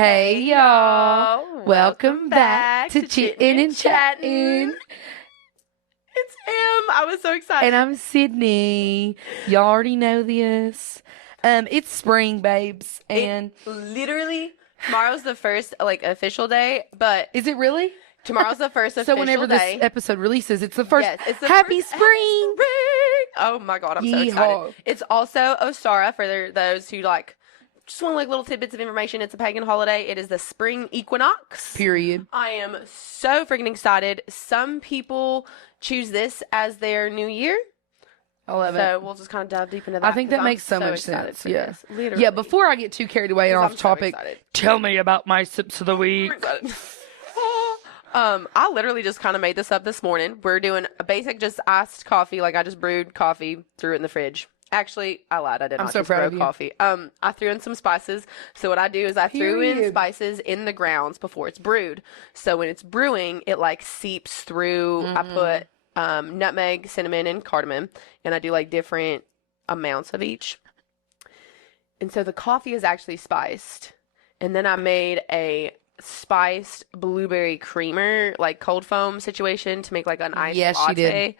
Hey y'all, welcome back to Chittin' and Chattin'. It's him. I was so excited. And I'm Sydney. Y'all already know this. It's spring, babes. And literally, tomorrow's the first official day, but is it really? Tomorrow's the first official day. So whenever this episode releases, it's the first. Yes, it's the Happy first spring! Oh my god, I'm so excited. It's also Ostara for those who just want little tidbits of information. It's a pagan holiday. It is the spring equinox. Period. I am so freaking excited. Some people choose this as their new year. I love it. So we'll just kind of dive deep into that. I think that makes so much sense. Yeah. Literally. Yeah, before I get too carried away and off topic, tell me about my sips of the week. I literally just kind of made this up this morning. We're doing a basic just iced coffee. I just brewed coffee, threw it in the fridge. Actually, I lied. I did not. I'm so proud of you. Coffee. I threw in some spices. So what I do is I threw in spices in the grounds before it's brewed. So when it's brewing, it seeps through. I put nutmeg, cinnamon, and cardamom, and I do different amounts of each. And so the coffee is actually spiced, and then I made a spiced blueberry creamer, cold foam situation to make an iced latte. She did.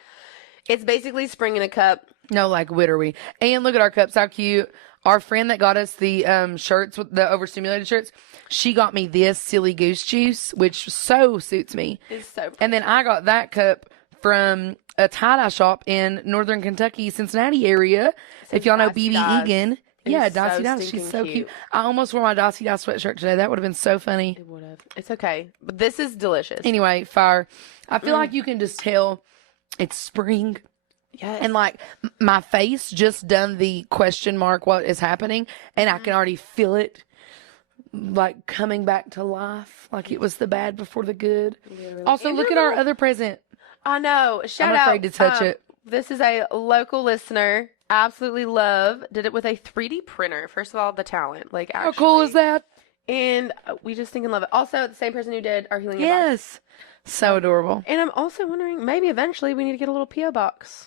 It's basically spring in a cup. No, wittery. And look at our cups, how cute. Our friend that got us the shirts, with the overstimulated shirts, she got me this silly goose juice, which so suits me. It's so pretty. And then I got that cup from a tie-dye shop in northern Kentucky, Cincinnati area. If y'all know BB Egan. Yeah, Dicey Dice. She's so cute. I almost wore my Dicey Dice sweatshirt today. That would have been so funny. It would have. It's okay. But this is delicious. Anyway, fire. I feel like you can just tell it's spring. Yes. And my face just done the question mark, what is happening? And I can already feel it coming back to life. It was the bad before the good. Literally. Also, look at our other present. I know. Shout out. I'm afraid to touch it. This is a local listener. Absolutely love. Did it with a 3D printer. First of all, the talent. Actually. How cool is that? And we just think and love it. Also, the same person who did our healing. Yes. So adorable. And I'm also wondering, maybe eventually we need to get a little P.O. box.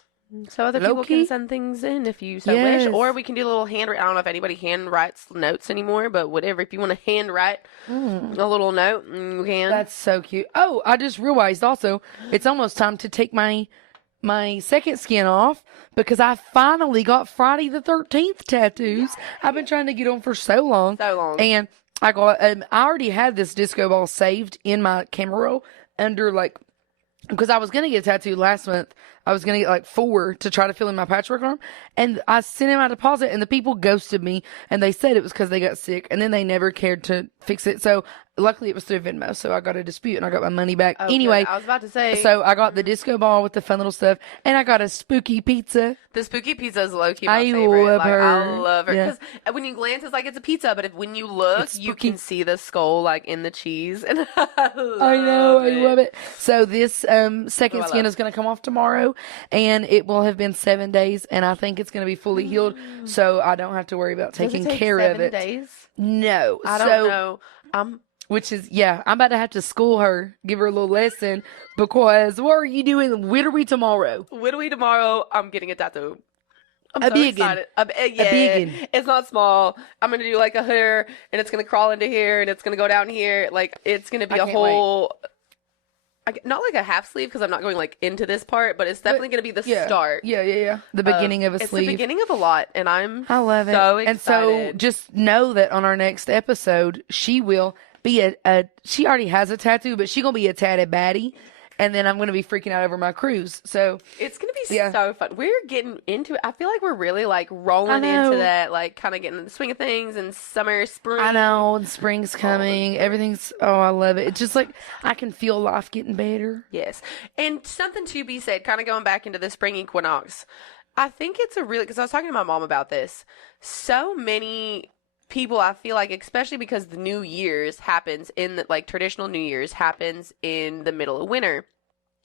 So other people can send things in if you so wish. Or we can do a little handwrite. I don't know if anybody hand writes notes anymore, but whatever. If you want to handwrite a little note, you can. That's so cute. Oh, I just realized also, it's almost time to take my second skin off because I finally got Friday the 13th tattoos. I've been trying to get them for so long. And I got, I already had this disco ball saved in my camera roll under because I was going to get a tattoo last month. I was going to get 4 to try to fill in my patchwork arm. And I sent in my deposit and the people ghosted me and they said it was because they got sick and then they never cared to fix it. So luckily it was through Venmo. So I got a dispute and I got my money back. Anyway, good. I was about to say. So I got the disco ball with the fun little stuff and I got a spooky pizza. The spooky pizza is low-key my favorite. Love her. I love her. Because when you glance, it's it's a pizza. But when you look, you can see the skull in the cheese. And I love it. So this second skin is going to come off tomorrow. And it will have been 7 days, and I think it's going to be fully healed, so I don't have to worry about taking care of it. 7 days? No. I don't know. Which is, I'm about to have to school her, give her a little lesson, because what are you doing literally tomorrow? Literally tomorrow, I'm getting a tattoo. I'm so big excited. A big one. It's not small. I'm going to do a hair, and it's going to crawl into here, and it's going to go down here. It's going to be a whole... not a half sleeve because I'm not going into this part, but it's definitely going to be the start. Yeah. The beginning of a sleeve. It's the beginning of a lot, and I love it. So excited. And so just know that on our next episode, she will be she already has a tattoo, but she's going to be a tatted baddie. And then I'm going to be freaking out over my cruise. So it's going to be so fun. We're getting into it. I feel like we're really rolling into that, kind of getting in the swing of things and summer, spring. I know. And spring's coming. Everything's, I love it. It's just I can feel life getting better. Yes. And something to be said, kind of going back into the spring equinox. I think it's because I was talking to my mom about this. So many people, I feel especially because the New Year's happens in the, traditional New Year's happens in the middle of winter.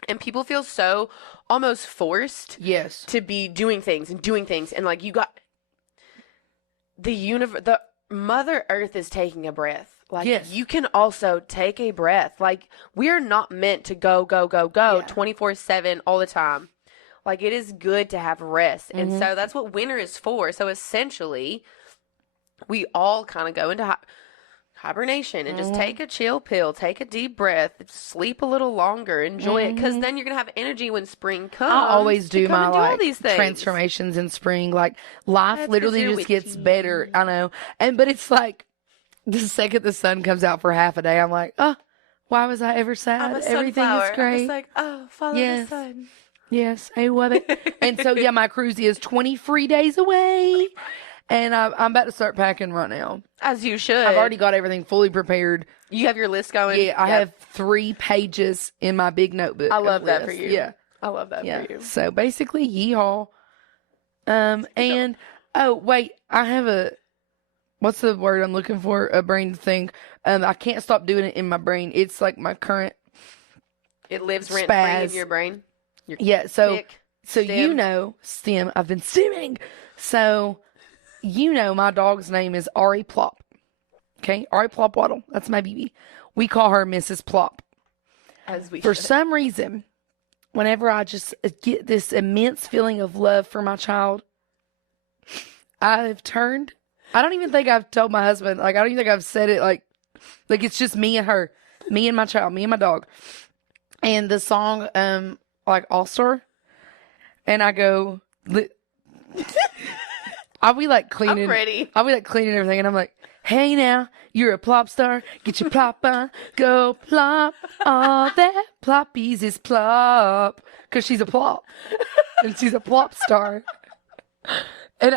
And people feel so almost forced to be doing things. And you got the Mother Earth is taking a breath. You can also take a breath. We're not meant to go 24/7 all the time. It is good to have rest. And so that's what winter is for. So essentially, we all kind of go into hibernation and just take a chill pill, take a deep breath, sleep a little longer, enjoy it, because then you're gonna have energy when spring comes. I always do my all like these things. transformations in spring. Like life That's literally 'cause you're just gets witchy. better. I know, but it's like the second the sun comes out for half a day, I'm like, oh, why was I ever sad? I'm a Everything sunflower. is I'm great. just like, oh, follow Yes. the sun. Yes, I love it. And so yeah, my cruise is 23 days away. And I'm about to start packing right now. As you should. I've already got everything fully prepared. You have your list going? Yeah, I have 3 pages in my big notebook. I love that for lists. you. Yeah. I love that Yeah. for you. So basically, yeehaw. And, oh, wait, I have what's the word I'm looking for? A brain thing. I can't stop doing it in my brain. It's like my current. It lives rent free in spaz. your brain. Your Yeah, so tick, you stem. know, stem. I've been stimming. So, you know, my dog's name is Ari Plop. Okay, Ari Plop Waddle. That's my baby. We call her Mrs. Plop. As we For should. some reason, whenever I just get this immense feeling of love for my child, I've turned. I don't even think I've told my husband. Like, I don't even think I've said it. Like it's just me and her, me and my child, me and my dog. And the song, like Allstar, and I go. I'll be like cleaning. I'm ready. I'll be like cleaning everything, and I'm like, "Hey now, you're a plop star. Get your plop on, go plop. All that ploppies is plop, cause she's a plop, and she's a plop star." And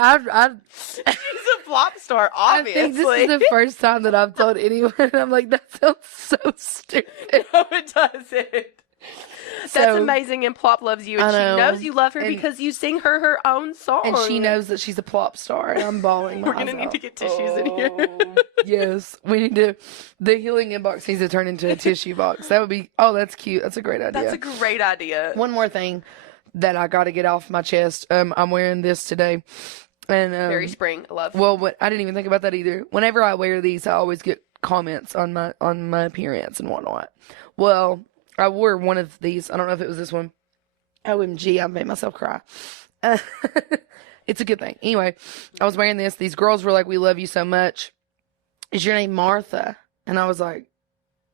She's a flop star, I obviously. think this is the first time that I've told anyone. And I'm like, that sounds so stupid. No, it doesn't. That's So, amazing, and Plop loves you, and I she know. knows you love her And- because you sing her own song. And she knows that she's a plop star, and I'm bawling my We're gonna eyes need out. to get tissues in here. Yes, we need to. The healing inbox needs to turn into a tissue box. That would be. Oh, that's cute. That's a great idea. That's a great idea. One more thing that I got to get off my chest. I'm wearing this today, and Very spring. I love. well, I didn't even think about that either. Whenever I wear these, I always get comments on my appearance and whatnot. Well, I wore one of these. I don't know if it was this one. OMG, I made myself cry. It's a good thing. Anyway, I was wearing this. These girls were like, "We love you so much. Is your name Martha?" And I was like,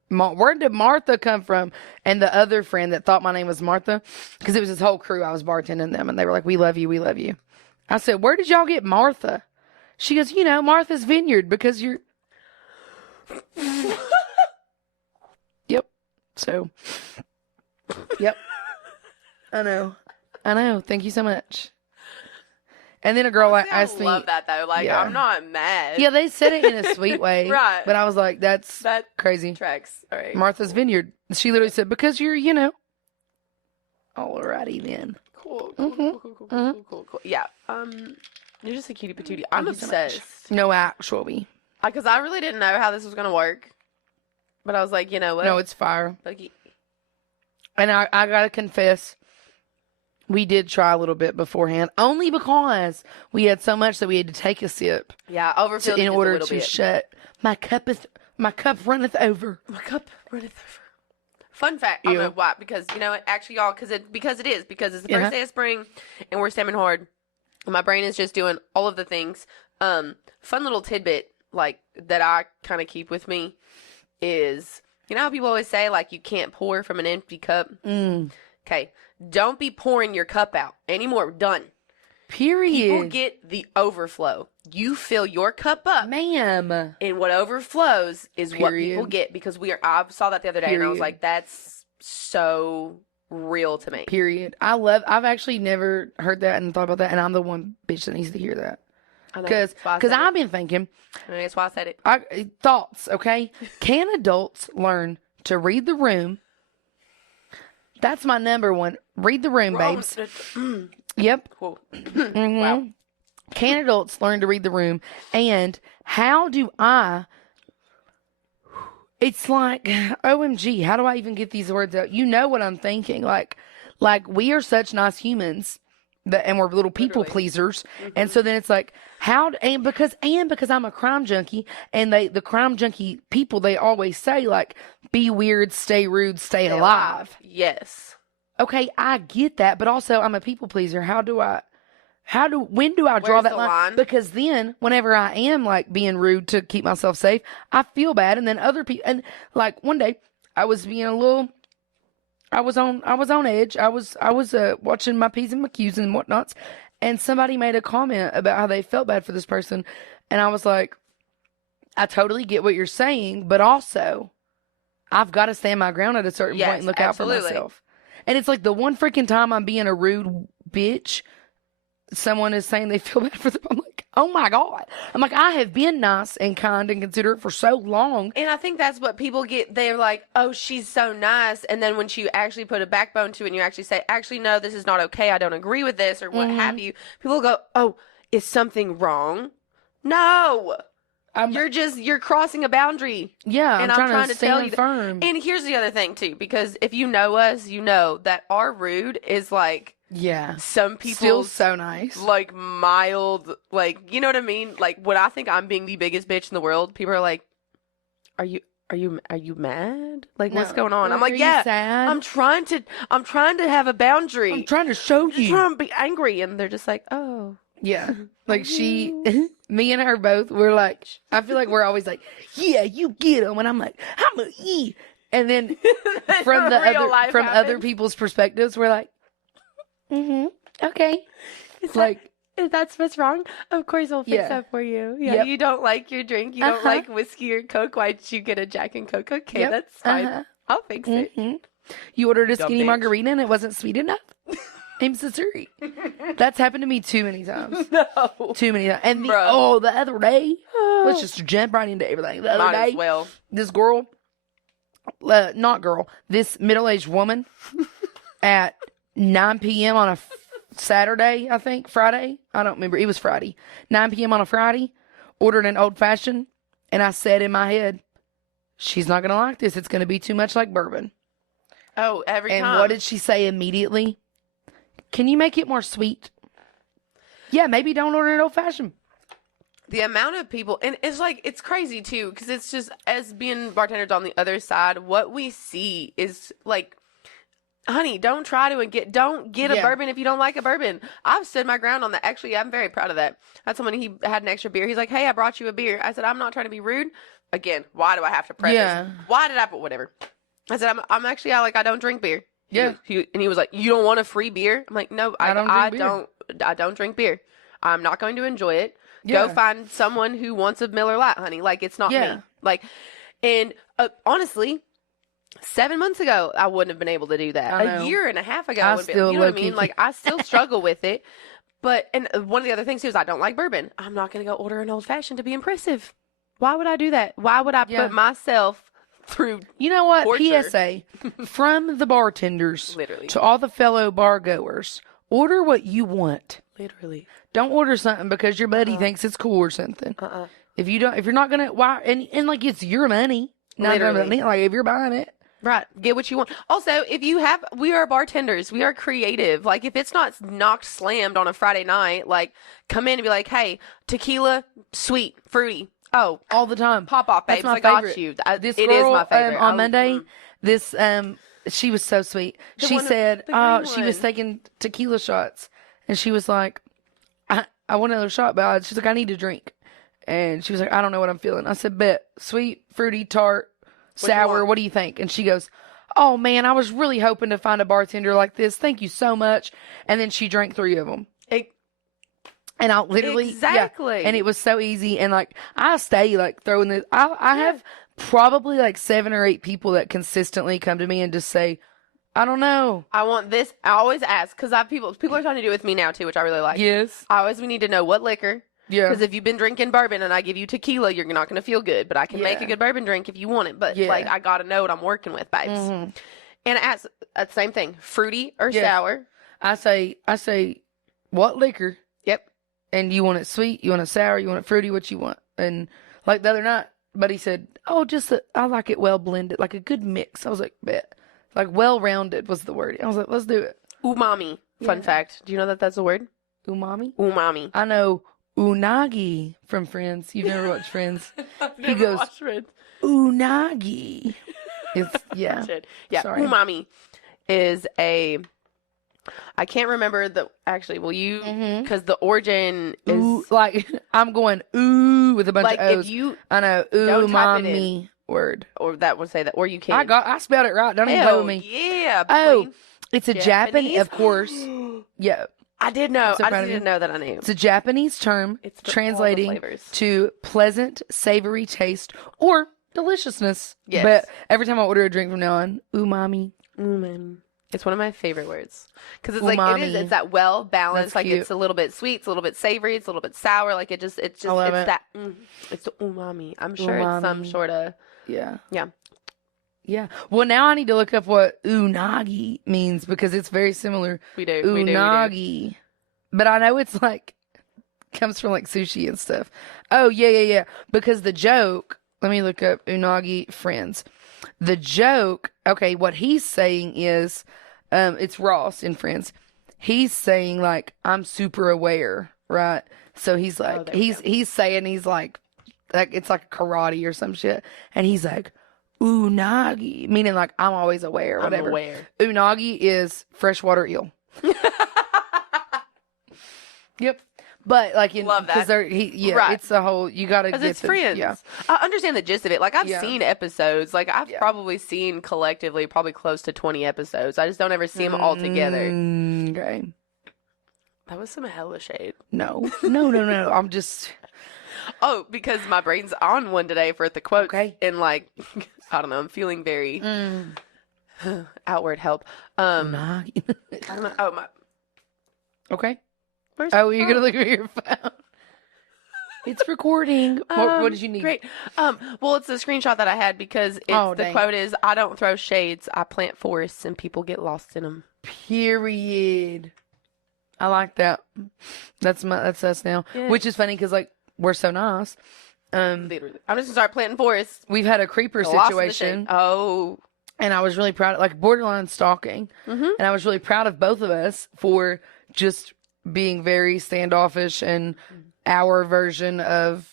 where did Martha come from? And the other friend that thought my name was Martha, because it was this whole crew, I was bartending them, and they were like, "We love you, we love you." I said, "Where did y'all get Martha?" She goes, Martha's Vineyard, because you're... Yep. So, yep. I know. Thank you so much. And then a girl asked I me... love that though. Like, Yeah. I'm not mad. Yeah, they said it in a sweet way. Right. But I was like, that's That crazy. tracks. All right. Martha's Vineyard. She literally said, because you're, Alrighty then. Cool. Mhm. Cool. Yeah. You're just a cutie patootie. I'm Thank you so much. obsessed. No, actually. Because I really didn't know how this was gonna work. But I was like, you know what? No, it's fire. Like, And I gotta confess, we did try a little bit beforehand, only because we had so much that we had to take a sip yeah, overfilled in it just a order little to bit. shut. My cup runneth over. My cup runneth over. Fun fact, I don't know why, because you know what? Actually, y'all, because it's the first day of spring, and we're stemming hard. And my brain is just doing all of the things. Fun little tidbit, like that I kind of keep with me, is how people always say like you can't pour from an empty cup. Okay, don't be pouring your cup out anymore. Done. Period. People get the overflow. You fill your cup up. Ma'am. And what overflows is what people Period. get, because I saw that the other day and I was Period. like, that's so real to me. Period. I've actually never heard that and thought about that, and I'm the one bitch that needs to hear that. I know. Because That's why I said I've been thinking, it. That's why I said it. thoughts, okay? Can adults learn to read the room? That's my number one. Read the room, babes. Yep. Cool. Mhm. Wow. Can adults learn to read the room? And how do I... It's like, OMG, how do I even get these words out? You know what I'm thinking. Like we are such nice humans, and we're little people Literally. pleasers. And so then it's like, because I'm a crime junkie, and the crime junkie people, they always say, like, be weird, stay rude, stay alive. Yes. Okay, I get that, but also I'm a people pleaser. How do I when do I draw Where's that the line? line? Because then whenever I am like being rude to keep myself safe, I feel bad. And then other people, and like one day I was being I was on edge. I was watching my P's and my Q's and whatnots. And somebody made a comment about how they felt bad for this person. And I was like, I totally get what you're saying, but also I've got to stand my ground at a certain point and look out for myself. And it's like the one freaking time I'm being a rude bitch, someone is saying they feel bad for them. I'm like, oh my God. I'm like, I have been nice and kind and considerate for so long. And I think that's what people get. They're like, oh, she's so nice. And then when you actually put a backbone to it and you actually say, actually, no, this is not okay. I don't agree with this or what have you. People go, oh, is something wrong? No. You're crossing a boundary. Yeah, and I'm trying to tell you firm. And here's the other thing too, because if you know us, you know that our rude is like, some people still so nice, like mild, like, you know what I mean? Like when I think I'm being the biggest bitch in the world, people are like, are you mad? Like, what's going on? I'm like, yeah, sad? I'm trying to have a boundary. I'm trying to show you. I'm trying to be angry, and they're just like, oh. Yeah. Like me and her both, we're like, I feel like we're always like, yeah, you get them. And I'm like, I'm a E. And then from other people's perspectives, we're like, okay. Is that what's wrong? Of course I'll fix that for you. Yeah. You don't like your drink. You don't like whiskey or Coke. Why did you get a Jack and Coke? Okay, that's fine. I'll fix it. You ordered a skinny margarita and it wasn't sweet enough? I'm so sorry. That's happened to me too many times. No. Too many times. And the other day, let's just jump right into everything. The other day, this girl, this middle-aged woman at 9 p.m. on a Saturday, I think, Friday. I don't remember. It was Friday. 9 p.m. on a Friday, ordered an old-fashioned, and I said in my head, she's not going to like this. It's going to be too much like bourbon. Oh, every time. And what did she say immediately? Can you make it more sweet? Yeah, maybe don't order an old-fashioned. The amount of people, and it's like, it's crazy too, because it's just, as being bartenders on the other side, what we see is like, honey, don't get a bourbon if you don't like a bourbon. I've stood my ground on that. Actually, I'm very proud of that. I had someone, he had an extra beer. He's like, hey, I brought you a beer. I said, I'm not trying to be rude. Again, why do I have to preface? Why did I put whatever? I said, I'm actually, I don't drink beer. Yeah. He was like, you don't want a free beer? I'm like, no, I don't drink beer. I'm not going to enjoy it. Yeah. Go find someone who wants a Miller Lite, honey. Like, it's not me. Like, and honestly, 7 months ago, I wouldn't have been able to do that. A year and a half ago, I would have been. You know what I mean? Like, I still struggle with it. But, and one of the other things too is I don't like bourbon. I'm not going to go order an old fashioned to be impressive. Why would I do that? Why would I put myself through You know what? torture? PSA from the bartenders Literally. to all the fellow bar goers. Order what you want. Literally. Don't order something because your buddy thinks it's cool or something. If you're not gonna, why? And like, it's your money. Literally. Like, if you're buying it. Right. Get what you want. Also, we are bartenders. We are creative. Like, if it's not knocked slammed on a Friday night, like, come in and be like, hey, tequila, sweet, fruity. Oh, all the time. Pop off, babes. That's my I favorite. got you. This it girl, is my favorite. On Monday, she was so sweet. She said, she was taking tequila shots. And she was like, I want another shot, but she's like, I need a drink. And she was like, I don't know what I'm feeling. I said, bet. Sweet, fruity, tart, sour. What do you think? And she goes, oh, man, I was really hoping to find a bartender like this. Thank you so much. And then she drank 3 of them. And I literally, exactly. And it was so easy. And like, I stay like throwing this. I have probably like 7 or 8 people that consistently come to me and just say, I don't know. I want this. I always ask because people are trying to do it with me now too, which I really like. Yes. We need to know what liquor. Yeah. Because if you've been drinking bourbon and I give you tequila, you're not going to feel good. But I can make a good bourbon drink if you want it. But like, I got to know what I'm working with, babes. Mm-hmm. And ask same thing, fruity or sour. I say, what liquor? Yep. And you want it sweet? You want it sour? You want it fruity? What you want? And like the other night, buddy said, oh, I like it well blended, like a good mix. I was like, bet. Like, well-rounded was the word. I was like, let's do it. Umami. Fun fact. Do you know that that's a word? Umami? Umami. I know unagi from Friends. You've never watched Friends? He goes, watched Friends. Unagi. It's, yeah. Yeah, Sorry. Umami is a I can't remember actually, will you, because the origin is. Ooh, like, I'm going ooh with a bunch like, of O's. if you I know, don't type it in. umami word. Or that would say that, or you can. I spelled it right. Don't even play Hell with me. yeah. Oh, it's a Japanese? of course. Yeah. I did know. So I proud just of didn't you. know that I knew. It's a Japanese term It's for all the translating flavors. to pleasant, savory taste or deliciousness. Yes. But every time I order a drink from now on, umami. It's one of my favorite words because it's like it is. It's that well balanced. That's like cute. it's a little bit sweet, it's a little bit savory, it's a little bit sour. Like it's I love it's it. that. It's the umami. I'm sure it's some Umami. sort of. Yeah. Yeah. Yeah. Well, now I need to look up what unagi means because it's very similar. We do. Unagi. But I know it's like comes from like sushi and stuff. Oh, yeah. Because the joke, let me look up unagi friends. The joke, okay, what he's saying is it's Ross in Friends. He's saying like I'm super aware, right? So he's like he's saying he's like it's like karate or some shit. And he's like unagi, meaning like I'm always aware, whatever. I'm aware. Unagi is freshwater eel. Yep. But like in Love that. because Right. it's the whole you gotta get Because it's Friends. Yeah. I understand the gist of it. Like I've Yeah. seen episodes. Like I've probably seen collectively probably close to 20 episodes. I just don't ever see them all together. Okay. That was some hella shade. No. I'm just Oh, because my brain's on one today for the quotes. Okay. And like, I don't know, I'm feeling very outward help. unagi. I don't know. Oh, my. Okay. Where's Oh, my you're phone? gonna look at your phone. It's recording. What did you need? Great. Well, it's a screenshot that I had because the dang. quote is, "I don't throw shades. I plant forests, and people get lost in them." Period. I like that. That's us now. Yeah. Which is funny because like we're so nice. Literally, I'm just gonna start planting forests. We've had a creeper Lost in the shade. situation. Oh, And I was really proud of, like, borderline stalking. And I was really proud of both of us for just being very standoffish and our version of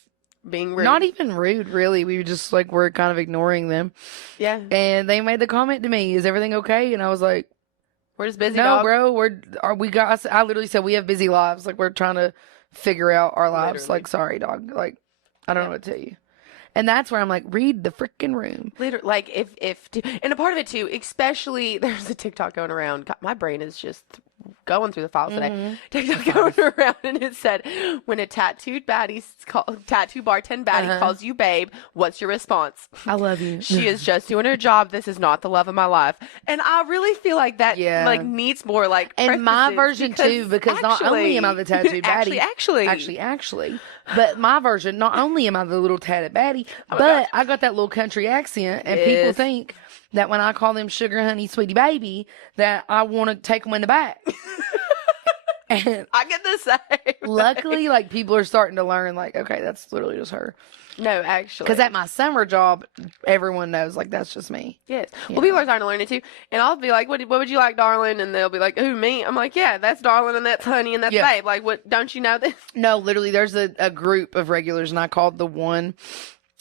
being rude. not even rude, really. We just, like, were kind of ignoring them. Yeah. And they made the comment to me, is everything okay? And I was like, We're just busy. no, dog. bro, I literally said, we have busy lives. Like, we're trying to figure out our lives. Literally. Like, sorry, dog. Like, I don't know what to tell you. And that's where I'm like, read the freaking room. Literally, like and a part of it too, especially there's a TikTok going around. God, my brain is just going through the files today. TikTok going around, and it said, when a tattoo bartend baddie calls you babe, what's your response? I love you. She is just doing her job. This is not the love of my life. And I really feel like that like needs more like and my prefaces version too, because not only am I the tattooed baddie, actually, but my version, not only am I the little tatted baddie, but I got that little country accent, and people think that when I call them sugar honey sweetie baby, that I want to take them in the back. And I get the same. luckily, like, people are starting to learn, like, okay, that's literally just her. No, actually. Because at my summer job, everyone knows, like, that's just me. Yes. Yeah. Well, people are starting to learn it too. And I'll be like, what would you like, darling? And they'll be like, who, me? I'm like, yeah, that's darling and that's honey and that's babe. Like, what, don't you know this? No, literally, there's a group of regulars, and I called the one,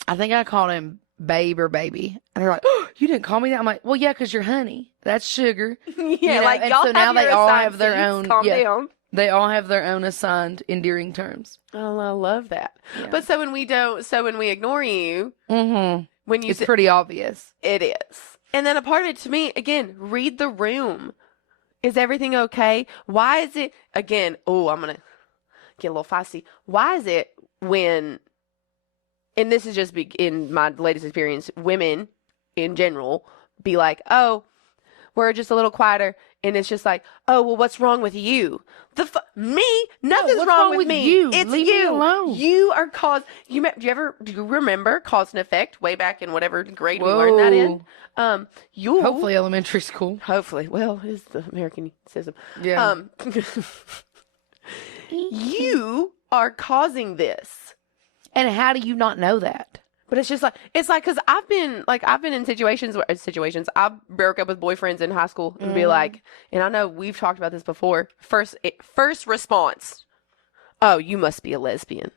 I think I called him babe or baby. And they're like, oh, you didn't call me that? I'm like, well, yeah, because you're honey. That's sugar. Yeah, You know, like, and y'all so now have they your all assigned have their seats. own. Calm down. They all have their own assigned endearing terms. Oh, I love that. Yeah. But so when we ignore you, when you It's pretty obvious. it is. And then a part of it to me, again, read the room. Is everything okay? Why is it, again, I'm going to get a little feisty. Why is it when, and this is just in my latest experience, women in general be like, oh, we're just a little quieter. And it's just like, oh, well, what's wrong with you? Me? Nothing's what's wrong wrong with with me. you? It's Leave me you. alone. You are do you remember cause and effect way back in whatever grade we learned that in? Hopefully elementary school. Hopefully. Well, it's the American system. Yeah. You are causing this. And how do you not know that? But it's like, because I've been in situations I broke up with boyfriends in high school and be like, and I know we've talked about this before. First response, oh, you must be a lesbian.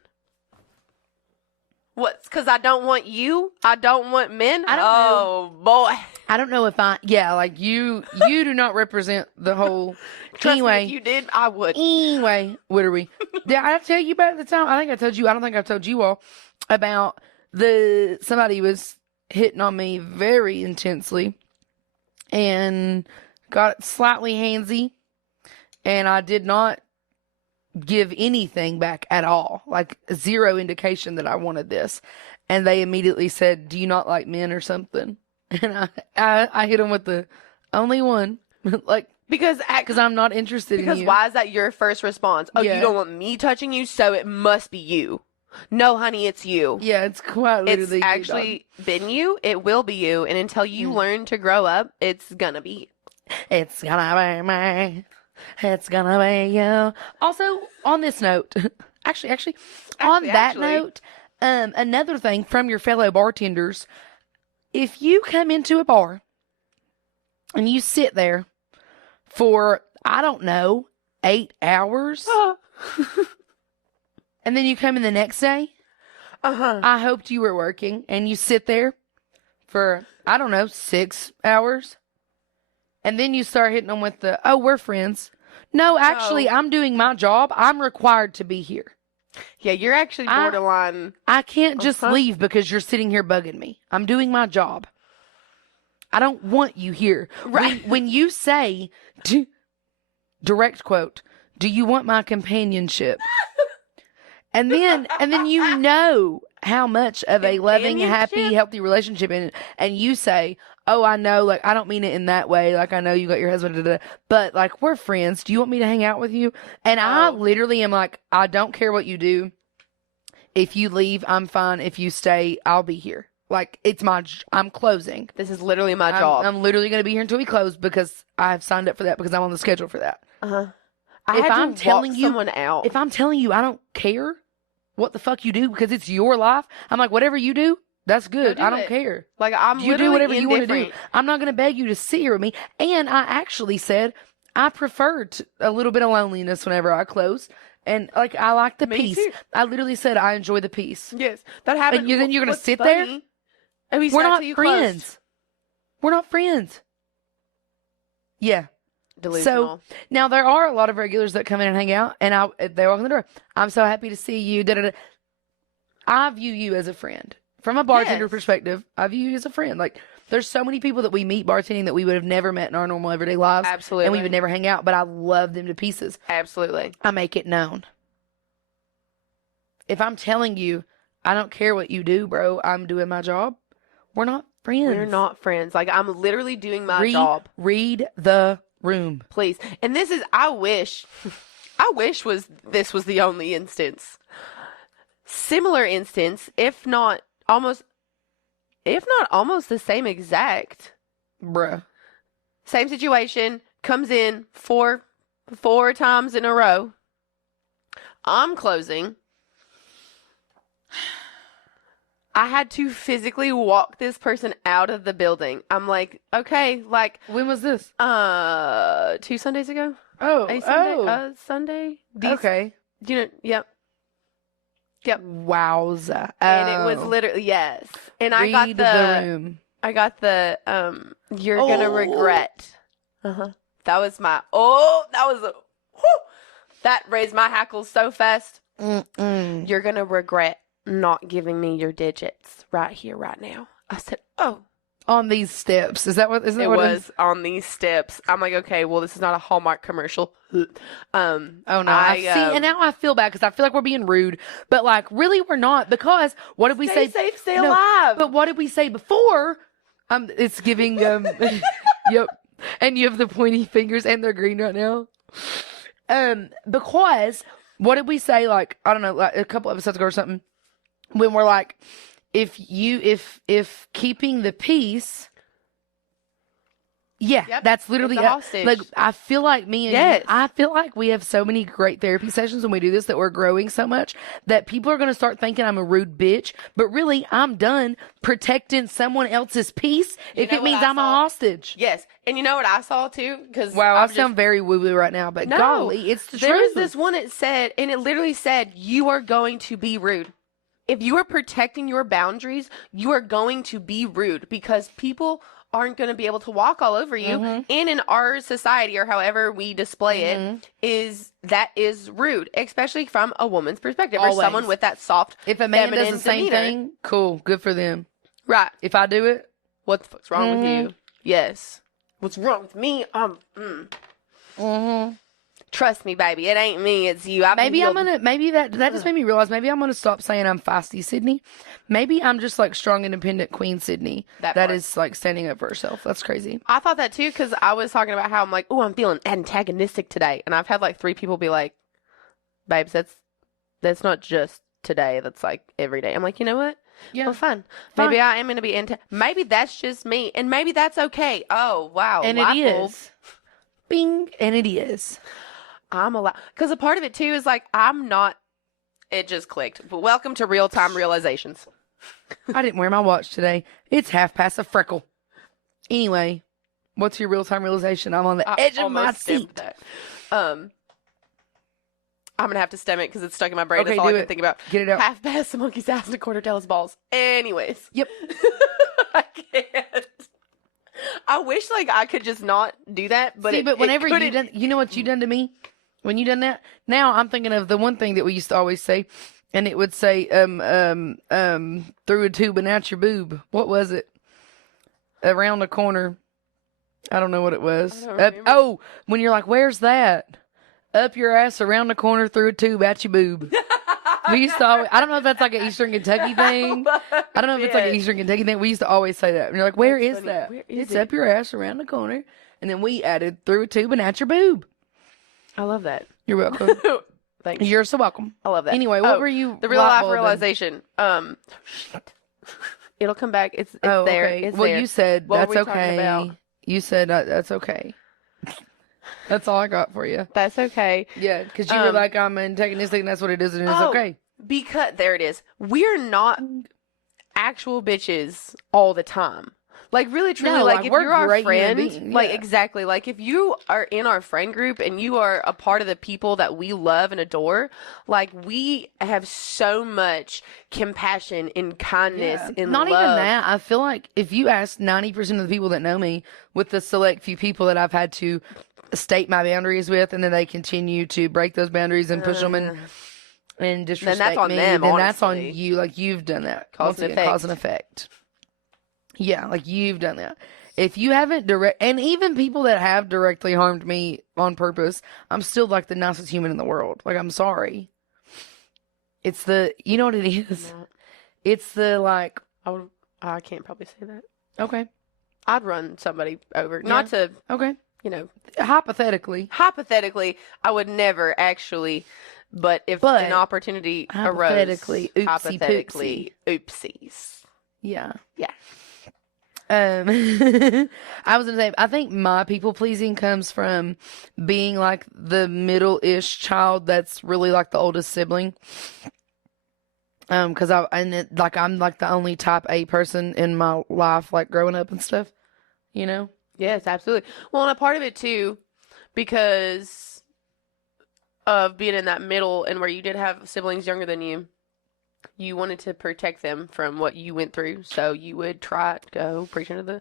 What? Because I don't want you? I don't want men? I don't know. Boy. I don't know if like you do not represent the whole. Trust anyway, me, if you did, I would. Anyway, what are we? Did I tell you about the time? I think I told you. I don't think I've told you all about somebody was hitting on me very intensely and got slightly handsy, and I did not give anything back at all, like zero indication that I wanted this. And they immediately said, "Do you not like men or something?" And I hit them with the only one, like. Because I'm not interested in you. Because why is that your first response? Oh, Yeah. You don't want me touching you, so it must be you. No, honey, it's you. Yeah, it's quite literally It's actually been you. It will be you. And until you learn to grow up, it's gonna be you. It's gonna be me. It's gonna be you. Also, on this note, actually, on that note, another thing from your fellow bartenders, if you come into a bar and you sit there for, I don't know, 8 hours, and then you come in the next day, I hoped you were working, and you sit there for, I don't know, 6 hours, and then you start hitting them with the, oh, we're friends. No, actually, I'm doing my job. I'm required to be here. Yeah, you're actually borderline. I can't just leave because you're sitting here bugging me. I'm doing my job. I don't want you here. Right. When you say, direct quote, "Do you want my companionship?" and then you know how much of a loving, happy, healthy relationship in it, and you say, "Oh, I know, like, I don't mean it in that way. Like, I know you got your husband, but, like, we're friends. Do you want me to hang out with you?" And I literally am like, I don't care what you do. If you leave, I'm fine. If you stay, I'll be here. Like, I'm closing. This is literally my job. I'm literally going to be here until we close because I've signed up for that because I'm on the schedule for that. If I'm telling you, someone out. If I'm telling you I don't care what the fuck you do because it's your life, I'm like, whatever you do, that's good. I don't care. Like, you do whatever you want to do. I'm not going to beg you to sit here with me. And I actually said I preferred a little bit of loneliness whenever I close. And, like, I like the peace. Too. I literally said I enjoy the peace. Yes, that happened. And then you're going to sit there? We're not friends. Closed. We're not friends. Yeah. Delusional. So, now there are a lot of regulars that come in and hang out, and they walk in the door. I'm so happy to see you. Da-da-da. I view you as a friend. From a bartender perspective, I view you as a friend. Like, there's so many people that we meet bartending that we would have never met in our normal everyday lives. Absolutely. And we would never hang out, but I love them to pieces. Absolutely. I make it known. If I'm telling you, I don't care what you do, bro, I'm doing my job, we're not friends. We're not friends. Like, I'm literally doing my job. Read the room. Please. And this is, I wish this was the only instance. Similar instance, if not almost the same exact. Bruh. Same situation, comes in four times in a row. I'm closing. I had to physically walk this person out of the building. I'm like, okay, like. When was this? 2 Sundays ago. Sunday. Okay. You know, yep. Wowza. And it was literally, yes. And Read I got the room. You're gonna regret. That was that raised my hackles so fast. You're gonna regret not giving me your digits right here, right now. I said, oh. On these steps. Isn't that what it was? On these steps. I'm like, okay, well, this is not a Hallmark commercial. Oh no. See, and now I feel bad because I feel like we're being rude, but like really we're not, because what did we say? Stay safe, stay alive. But what did we say before? It's giving yep. And you have the pointy fingers and they're green right now. Because what did we say, like, I don't know, like a couple episodes ago or something, when we're like, if keeping the peace, that's literally like, I feel like me and you, I feel like we have so many great therapy sessions when we do this that we're growing so much that people are going to start thinking I'm a rude bitch, but really I'm done protecting someone else's peace if it means I'm a hostage. Yes. And you know what I saw too? Because I sound very woo-woo right now, but golly, it's the truth. There was this one that said, and it literally said, you are going to be rude. if you are protecting your boundaries, you are going to be rude because people aren't going to be able to walk all over you. And in our society, or however we display it, is rude, especially from a woman's perspective, or someone with that soft, if a man does feminine the same demeanor. thing, cool, good for them. Right. If I do it, What the fuck's wrong with you? Yes. What's wrong with me? Trust me, baby. It ain't me. It's you. Maybe that just made me realize maybe I'm gonna stop saying I'm feisty Sydney. Maybe I'm just like strong, independent Queen Sydney. That is like standing up for herself. That's crazy. I thought that too, because I was talking about how I'm like, oh, I'm feeling antagonistic today. And I've had like 3 people be like, babes, that's not just today. That's like every day. I'm like, you know what? Yeah. Well, fine. Maybe I am going to be maybe that's just me. And maybe that's okay. Oh, wow. And it is. Bing. And it is. I'm allowed. Because a part of it too is like, I'm not. It just clicked. But welcome to real time realizations. I didn't wear my watch today. It's 1:30. Anyway, what's your real time realization? I'm on the edge of my seat. I'm gonna have to stem it because it's stuck in my brain. Okay, That's all I do can it. think about. Get it out. 1/2 the monkey's ass and a quarter tail his balls. Anyways. Yep. I can't. I wish like I could just not do that, but but whenever you done, you know what you done to me when you done that. Now I'm thinking of the one thing that we used to always say, and it would say through a tube and out your boob. What was it? Around the corner. I don't know what it was. When you're like, where's that? Up your ass, around the corner, through a tube, at your boob. We used to always, I don't know if that's like an Eastern Kentucky thing. I don't know if it's like an Eastern Kentucky thing. We used to always say that. And you're like, where is that? It's up your ass, around the corner. And then we added through a tube and at your boob. I love that. You're welcome. Thanks. You're so welcome. I love that. Anyway, what were you? The real life realization. Shit. It'll come back. It's there. Okay. It's well, there. you said What that's were we talking about? okay. You said that's okay. That's all I got for you. That's okay. Yeah, because you were like, I'm antagonistic, and that's what it is, and it's okay. Because there it is. We're not actual bitches all the time. Like really, truly, No, like like, if we're you're our great human friend, beings, like yeah. exactly, like if you are in our friend group and you are a part of the people that we love and adore, like we have so much compassion and kindness and not love. even that. I feel like if you ask 90% of the people that know me, with the select few people that I've had to state my boundaries with, and then they continue to break those boundaries and push them and disrespect that's on me, them, then that's on honestly. you. Like you've done that. Cause and effect. Cause and effect. Yeah, like you've done that. If you haven't and even people that have directly harmed me on purpose, I'm still like the nicest human in the world. Like, I'm sorry. It's you know what it is? It's the like. I can't probably say that. Okay. I'd run somebody over. Not to, Okay. you know. Hypothetically, I would never actually, but if an opportunity arose. Hypothetically, oopsies. Yeah. Yeah. I was gonna say, I think my people pleasing comes from being like the middle-ish child that's really like the oldest sibling. Cause I'm like the only type A person in my life, like growing up and stuff, you know? Yes, absolutely. Well, and a part of it too, because of being in that middle and where you did have siblings younger than you, you wanted to protect them from what you went through, so you would try to go preaching to the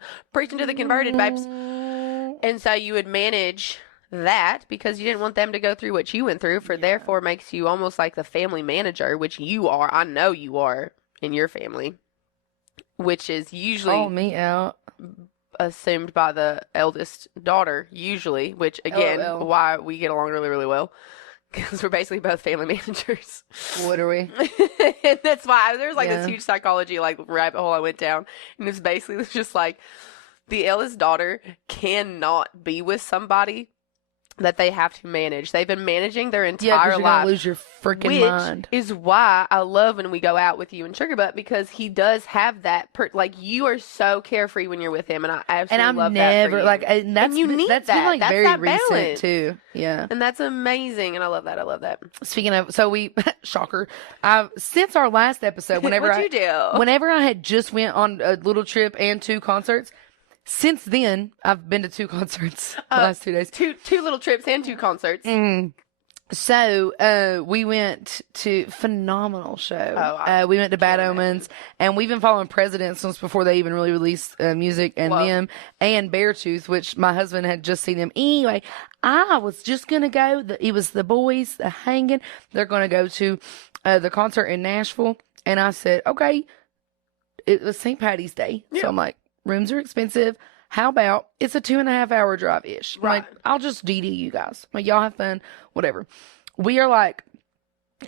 converted, babes. And so you would manage that because you didn't want them to go through what you went through. Therefore, makes you almost like the family manager, which you are. I know you are in your family, which is usually Call me out. assumed by the eldest daughter, usually. Which again, why we get along really, really well. Because we're basically both family managers. What are we? And that's why there's like this huge psychology like rabbit hole I went down. And it's basically just like the eldest daughter cannot be with somebody that they have to manage. They've been managing their entire you're life. gonna lose your freaking mind. Which is why I love when we go out with you and Sugar Butt, because he does have that like you are so carefree when you're with him, and I absolutely love that for you. And that's you need that's that. been like That's very that recent balance. too. Yeah. And that's amazing, and I love that. I love that. Speaking of, so we shocker. Since our last episode, whenever What'd you do? Whenever I had just went on a little trip and 2 concerts. Since then, I've been to 2 concerts the last 2 days. Two little trips and 2 concerts. So we went to phenomenal show. Oh, We went to Bad can't Omens, and we've been following President since before they even really released music, and Love. them and Beartooth, which my husband had just seen them. Anyway, I was just gonna go. It was the boys, the hanging. They're gonna go to the concert in Nashville, and I said, okay. It was St. Patty's Day, so I'm like, rooms are expensive. How about it's a 2.5 hour drive ish? Right. Like, I'll just DD you guys. Like, y'all have fun, whatever. We are like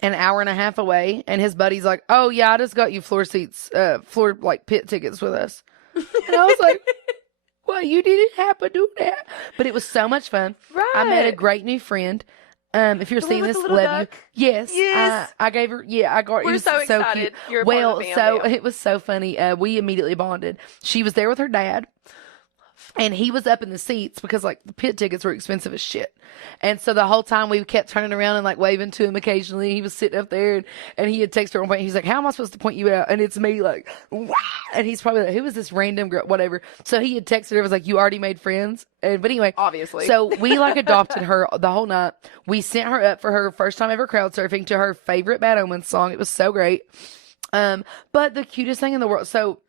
an hour and a half away, and his buddy's like, "Oh yeah, I just got you floor seats, like pit tickets with us." And I was like, "Well, you didn't have to do that," but it was so much fun. Right. I met a great new friend. If you're The one seeing with this, the little love you. duck? Yes, Yes. I gave her. Yeah, I got. We're it was so so excited. cute. You're a part of the fam so now. it was so funny. We immediately bonded. She was there with her dad. And he was up in the seats because like the pit tickets were expensive as shit. And so the whole time we kept turning around and like waving to him occasionally. He was sitting up there and he had texted her at one point. He's like, how am I supposed to point you out? And it's me like, wow. And he's probably like, who is this random girl? Whatever. So he had texted her, was like, you already made friends. But anyway, Obviously. so we like adopted her the whole night. We sent her up for her first time ever crowd surfing to her favorite Bad Omens song. It was so great. But the cutest thing in the world. So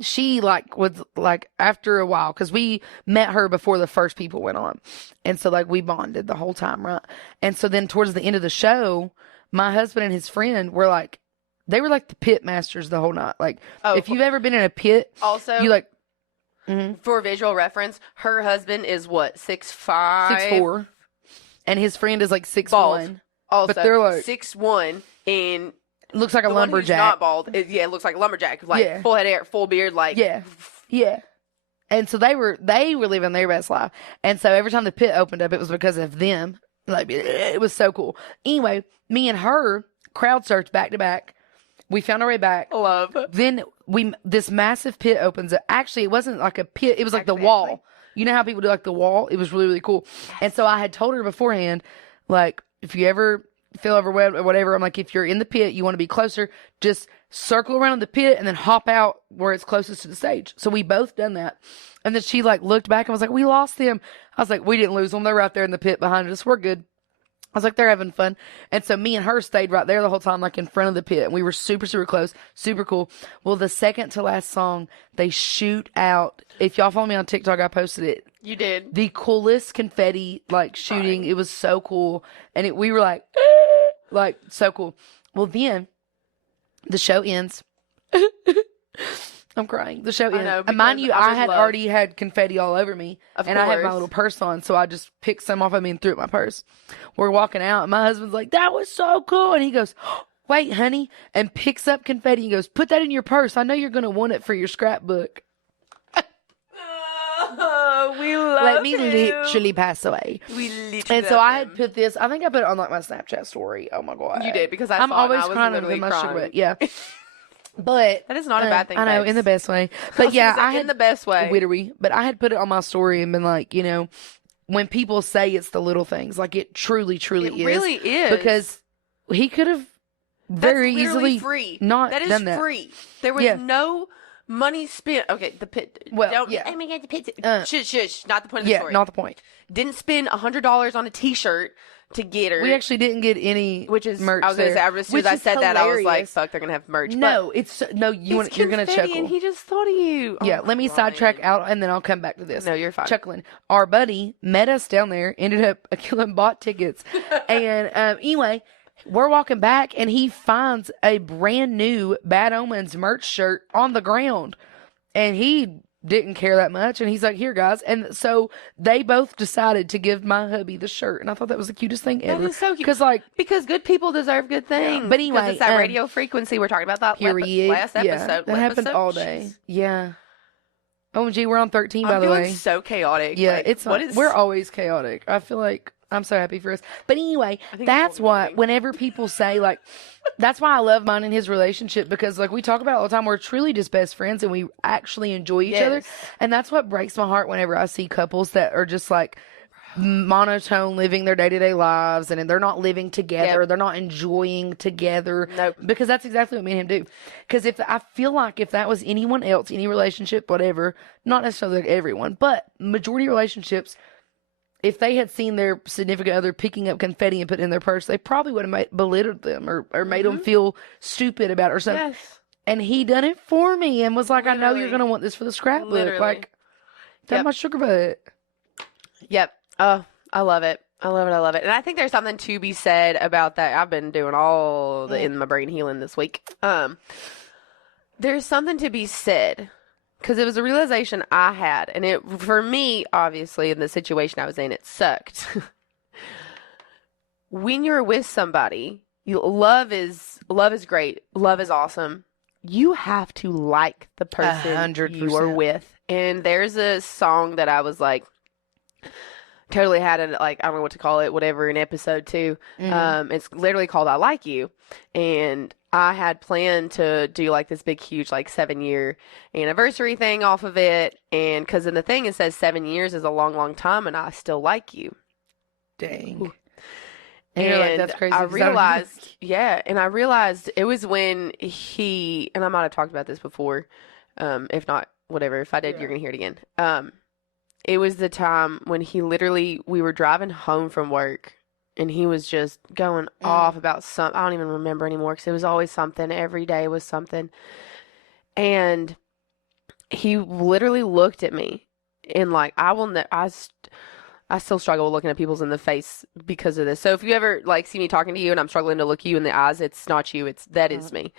she like was like after a while, because we met her before the first people went on, and so like we bonded the whole time, right? And so then towards the end of the show, my husband and his friend were like, they were like the pit masters the whole night. Like, if you've ever been in a pit, Also, you like for visual reference, her husband is what, 6'5"? 6'4", and his friend is like 6'1". Bald. Also, But they're like 6'1", and looks like a the one who's lumberjack. not bald. It looks like a lumberjack. Like Yeah. full head of hair, full beard. Like Yeah. Yeah. And so they were living their best life. And so every time the pit opened up, it was because of them. Like, it was so cool. Anyway, me and her crowd surfed back to back. We found our way back. love. Then this massive pit opens up. Actually, it wasn't like a pit. It was like the wall. You know how people do like the wall? It was really, really cool. And so I had told her beforehand, like, if you ever feel overwhelmed or whatever, I'm like, if you're in the pit, you want to be closer, just circle around the pit and then hop out where it's closest to the stage. So we both done that. And then she like looked back and was like, we lost them. I was like, we didn't lose them. They're right there in the pit behind us. We're good. I was like, they're having fun. And so me and her stayed right there the whole time, like in front of the pit. And we were super, super close. Super cool. Well, the second to last song, they shoot out. If y'all follow me on TikTok, I posted it. You did. The coolest confetti, like, shooting. It was so cool. And we were like, so cool. Well, then the show ends. I'm crying. The show ends. know, And mind because you, I I had love- already had confetti all over me. Of and I had my course. little purse on, so I just picked some off of me and threw it in my purse. We're walking out, and my husband's like, that was so cool. And he goes, wait, honey, and picks up confetti and goes, put that in your purse. I know you're going to want it for your scrapbook. Oh, we love Let me him. literally pass away. We literally And so love I had him. put this, I think I put it on like my Snapchat story. Oh my God. You did, because I I'm saw it and always I was crying literally over my crying. sugar. Yeah. But That is not a bad thing, I know, babes. in the best way. I But was yeah, gonna say, I had in the best way. Wittery, but I had put it on my story and been like, you know, when people say it's the little things, like it truly, truly It is. really is. Because he could have very That's literally easily free. not That is done that. free. There was Yeah. no money spent. Okay, the pit. Well, don't, yeah. Oh my God, the pit. Shush. Not the point of the Yeah, story. not the point. Didn't spend $100 on a T-shirt to get her. We actually didn't get any which is merch I was gonna there, say as soon which as I is said that I was like, hilarious. fuck, they're gonna have merch. No, it's no. but You're gonna confetti chuckle. and he just thought of you. Yeah, Oh, let me Ryan. sidetrack out and then I'll come back to this. No, you're fine. Chuckling. Our buddy met us down there, ended up killing bought tickets. And anyway, we're walking back and he finds a brand new Bad Omens merch shirt on the ground. And he didn't care that much. And he's like, here, guys. And so they both decided to give my hubby the shirt. And I thought that was the cutest thing ever. That is so cute. Because, like, Because good people deserve good things. But anyway, because it's that radio frequency we're talking about that period. last episode. Yeah, that happened all day. Yeah. OMG, we're on 13, by I'm the feeling way. so chaotic. Yeah, Like, it's what not, is we're always chaotic. I feel like I'm so happy for us. But anyway, think that's it's what, overwhelming. whenever people say, like, that's why I love mine and his relationship, because, like, we talk about it all the time. We're truly just best friends and we actually enjoy each other. Yes. And that's what breaks my heart whenever I see couples that are just like monotone living their day-to-day lives and they're not living together. Yep. They're not enjoying together. Nope. Because that's exactly what me and him do. Because I feel like if that was anyone else, any relationship, whatever, not necessarily like everyone, but majority relationships, if they had seen their significant other picking up confetti and putting it in their purse, they probably would have belittled them or made them feel stupid about it or something. Yes. And he done it for me and was like, I know you're going to want this for the scrapbook. Literally. Like, that's my sugar butt. Yep. Oh, I love it. I love it. I love it. And I think there's something to be said about that. I've been doing all the in my brain healing this week. There's something to be said because it was a realization I had. And it, for me, obviously, in the situation I was in, it sucked. When you're with somebody, love is great. Love is awesome. You have to like the person 100%. you are with. And there's a song that I was like, totally had it, like, I don't know what to call it, whatever, in episode 2. It's literally called I Like You. And I had planned to do like this big, huge, like 7-year anniversary thing off of it. And because in the thing, it says 7 years is a long, long time and I still like you. Dang. Ooh. And you're like, that's crazy. I realized, and I realized it was when he, and I might have talked about this before, if not, whatever, if I did, you're going to hear it again. It was the time when he literally, we were driving home from work and he was just going off about something. I don't even remember anymore because it was always something. Every day was something. And he literally looked at me and like, I still struggle with looking at people's in the face because of this. So if you ever like see me talking to you and I'm struggling to look you in the eyes, it's not you. That is me.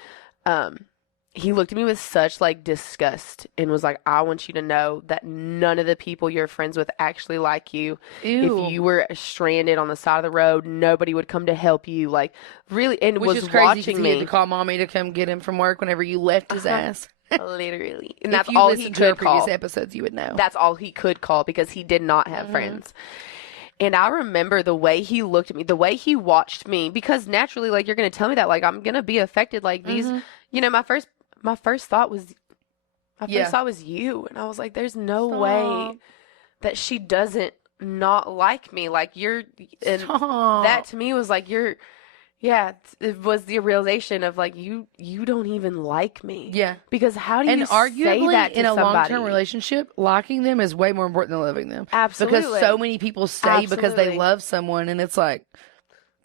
He looked at me with such like disgust and was like, I want you to know that none of the people you're friends with actually like you. Ew. If you were stranded on the side of the road, nobody would come to help you. Like really, and Which was is crazy watching he me. had to call mommy to come get him from work whenever you left his ass. Literally. And If that's you all he listened to our could call. previous episodes, you would know. That's all he could call because he did not have friends. And I remember the way he looked at me, the way he watched me, because naturally, like, you're going to tell me that, like, I'm going to be affected. Like, these, you know, my first thought was you. And I was like, there's no way that she doesn't not like me. Like, and that to me was like, it was the realization of like, you don't even like me. Yeah. Because how do you say arguably that to in a somebody? long-term relationship, liking them is way more important than loving them. Absolutely. Because so many people stay because they love someone, and it's like,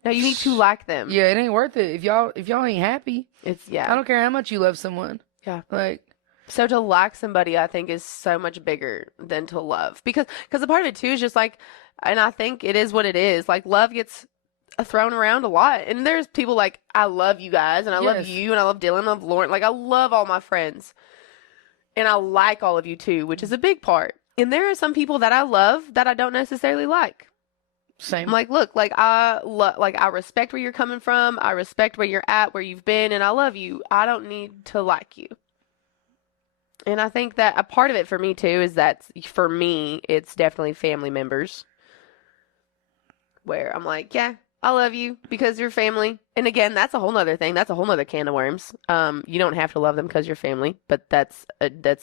no, you need to like them. yeah, it ain't worth it if y'all ain't happy. It's I don't care how much you love someone. Yeah. Like, so to like somebody, I think, is so much bigger than to love. Because a part of it, too, is just like, and I think it is what it is. Like, love gets thrown around a lot. And there's people like, I love you guys, and I love you, and I love Dylan, I love Lauren. Like, I love all my friends. And I like all of you, too, which is a big part. And there are some people that I love that I don't necessarily like. same. I'm like, look, like, I respect where you're coming from. I respect where you're at, where you've been, and I love you. I don't need to like you. And I think that a part of it for me, too, is that for me, it's definitely family members where I'm like, yeah, I love you because you're family. And again, that's a whole nother thing. That's a whole nother can of worms. You don't have to love them because you're family, but that's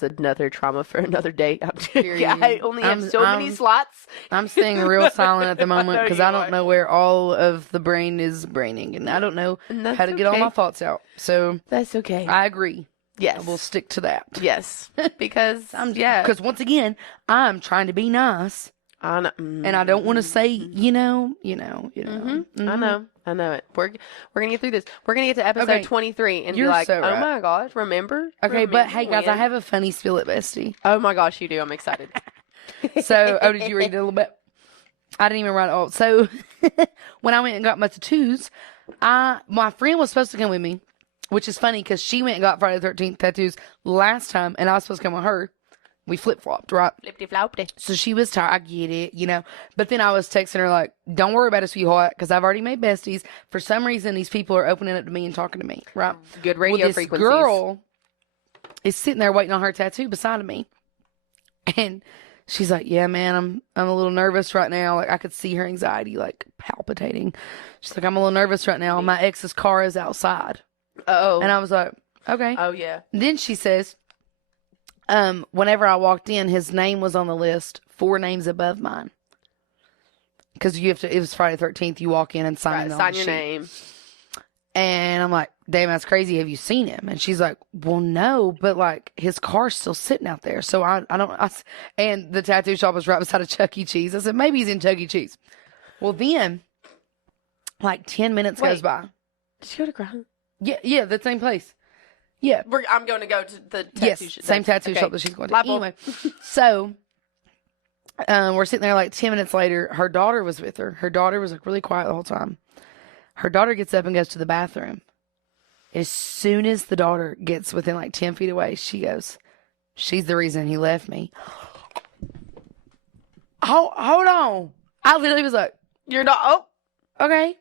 another trauma for another day. I only have so many slots. I'm staying real silent at the moment because I don't know where all of the brain is braining, and I don't know how to get all my thoughts out. So that's okay. I agree. Yes. We'll stick to that. Yes. Because Because once again, I'm trying to be nice. And I don't want to say, you know. I know it. We're gonna get through this. We're gonna get to episode 23 and be like, so right. Oh my gosh, remember? Okay, but hey guys, when? I have a funny spill it, bestie. Oh my gosh, you do. I'm excited. So, did you read it a little bit? I didn't even write it all. So, when I went and got my tattoos, my friend was supposed to come with me, which is funny because she went and got Friday the 13th tattoos last time, and I was supposed to come with her. We flip-flopped, right? Flippity-floppity. So she was tired. I get it, you know. But then I was texting her like, don't worry about it, sweetheart, because I've already made besties. For some reason, these people are opening up to me and talking to me, right? Good radio frequencies. This girl is sitting there waiting on her tattoo beside of me. And she's like, yeah, man, I'm a little nervous right now. Like, I could see her anxiety, like, palpitating. She's like, I'm a little nervous right now. My ex's car is outside. Oh. And I was like, okay. Oh, yeah. And then she says, whenever I walked in, his name was on the list, 4 names above mine. Because it was Friday the 13th, you walk in and sign your name. And I'm like, damn, that's crazy. Have you seen him? And she's like, well, no, but like his car's still sitting out there. So and the tattoo shop was right beside a Chuck E. Cheese. I said, maybe he's in Chuck E. Cheese. Well, then like 10 minutes goes by. Did she go to Ground? Yeah, the same place. Yeah. I'm going to go to the tattoo shop. Same tattoo shop that she's going to. Anyway, so we're sitting there like 10 minutes later. Her daughter was with her. Her daughter was like really quiet the whole time. Her daughter gets up and goes to the bathroom. As soon as the daughter gets within like 10 feet away, she goes, she's the reason he left me. Hold on. I literally was like, you're not, oh. Okay.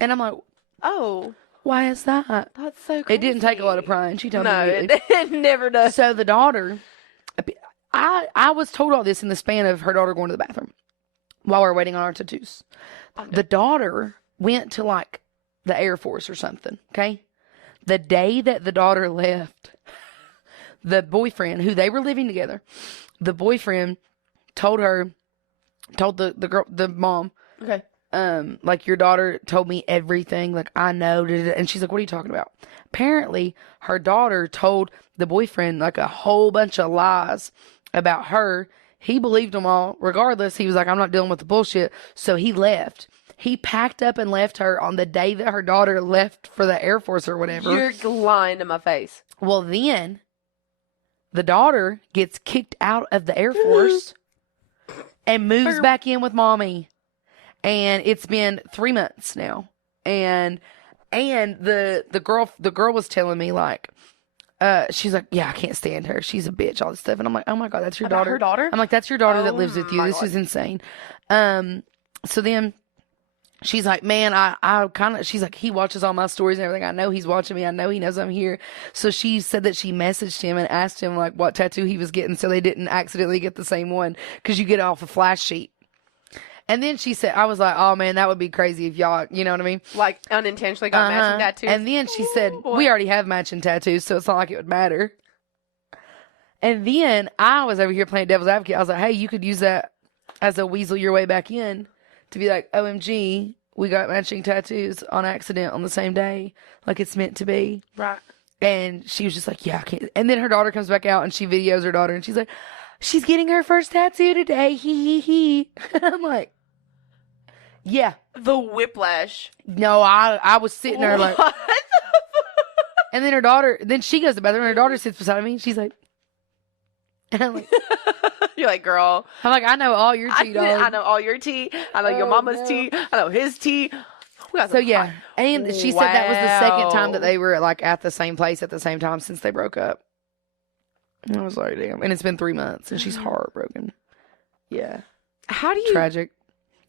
And I'm like, oh. Why is that? That's so crazy. It didn't take a lot of prying. She told me. No, it never does. So the daughter, I was told all this in the span of her daughter going to the bathroom while we were waiting on our tattoos. The daughter went to like the Air Force or something, okay? The day that the daughter left, the boyfriend, who they were living together, the boyfriend told the girl, the mom, okay, like, your daughter told me everything, like, I know, and she's like, what are you talking about? Apparently, her daughter told the boyfriend, like, a whole bunch of lies about her. He believed them all. Regardless, he was like, I'm not dealing with the bullshit, so he left. He packed up and left her on the day that her daughter left for the Air Force or whatever. You're lying to my face. Well, then, the daughter gets kicked out of the Air Force and moves back in with mommy. And it's been 3 months now. And the girl was telling me, like, she's like, yeah, I can't stand her. She's a bitch, all this stuff. And I'm like, oh my God, that's your daughter? Her daughter? I'm like, that's your daughter that lives with you. This is insane. So then she's like, man, I kind of, she's like, he watches all my stories and everything. I know he's watching me. I know he knows I'm here. So she said that she messaged him and asked him, like, what tattoo he was getting so they didn't accidentally get the same one, because you get it off a flash sheet. And then she said, I was like, oh man, that would be crazy if y'all, you know what I mean? Like, unintentionally got matching tattoos. And then she said, we already have matching tattoos, so it's not like it would matter. And then I was over here playing devil's advocate. I was like, hey, you could use that as a weasel your way back in to be like, OMG, we got matching tattoos on accident on the same day. Like, it's meant to be. Right. And she was just like, yeah, I can't. And then her daughter comes back out and she videos her daughter and she's like, she's getting her first tattoo today. He. And I'm like, yeah. The whiplash. No, I was sitting there like. What? And then her daughter, then she goes to the bathroom and her daughter sits beside me and she's like, and I'm like, you're like, girl. I'm like, I know all your tea, dog. I know all your tea. I know your mama's tea. I know his tea. So yeah. And she said that was the second time that they were like at the same place at the same time since they broke up. And I was like, damn. And it's been 3 months and she's heartbroken. Yeah. How do you? Tragic.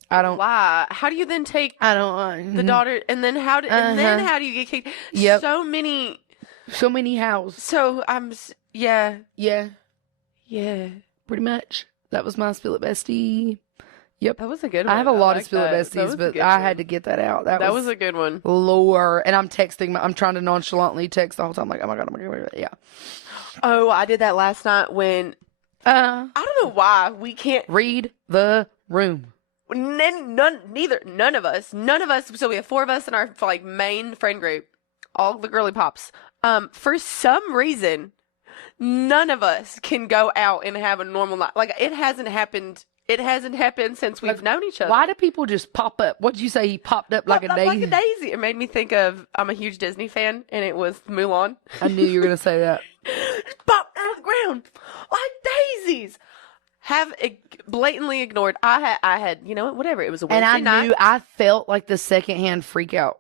I don't. Why? How do you then take I don't. the daughter and then how do you get kicked? Yep. So many hows. So yeah. Pretty much. That was my Spill It Bestie. Yep. That was a good one. I have a lot of Spill It that. Besties, but I had to get that out. That was a good one. Lore. And I'm texting. I'm trying to nonchalantly text the whole time. Like, oh my God. Yeah. Oh, I did that last night when I don't know why we can't read the room. None of us. So we have 4 of us in our like main friend group, all the girly pops. For some reason, none of us can go out and have a normal life. Like, it hasn't happened. It hasn't happened since we've known each other. Why do people just pop up? What did you say? He popped up like a daisy. Like a daisy. It made me think of, I'm a huge Disney fan, and it was Mulan. I knew you were going to say that. Popped out of the ground like daisies. Have blatantly ignored. I had, you know what, whatever. It was a Wednesday night. I felt like the secondhand freak out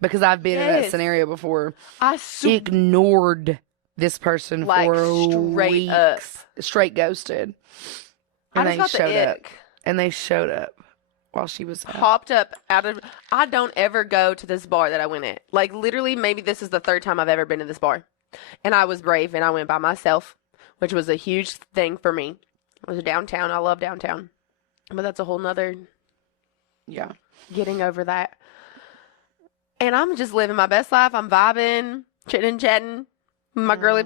because I've been in that scenario before. I ignored this person like for straight weeks. Up. Straight ghosted. And they showed up. And they showed up while she was hopped up out of. I don't ever go to this bar that I went at. Like, literally, maybe this is the 3rd time I've ever been to this bar. And I was brave and I went by myself, which was a huge thing for me. It was downtown. I love downtown. But that's a whole nother. Yeah. Getting over that. And I'm just living my best life. I'm vibing, chitting and chatting. My girly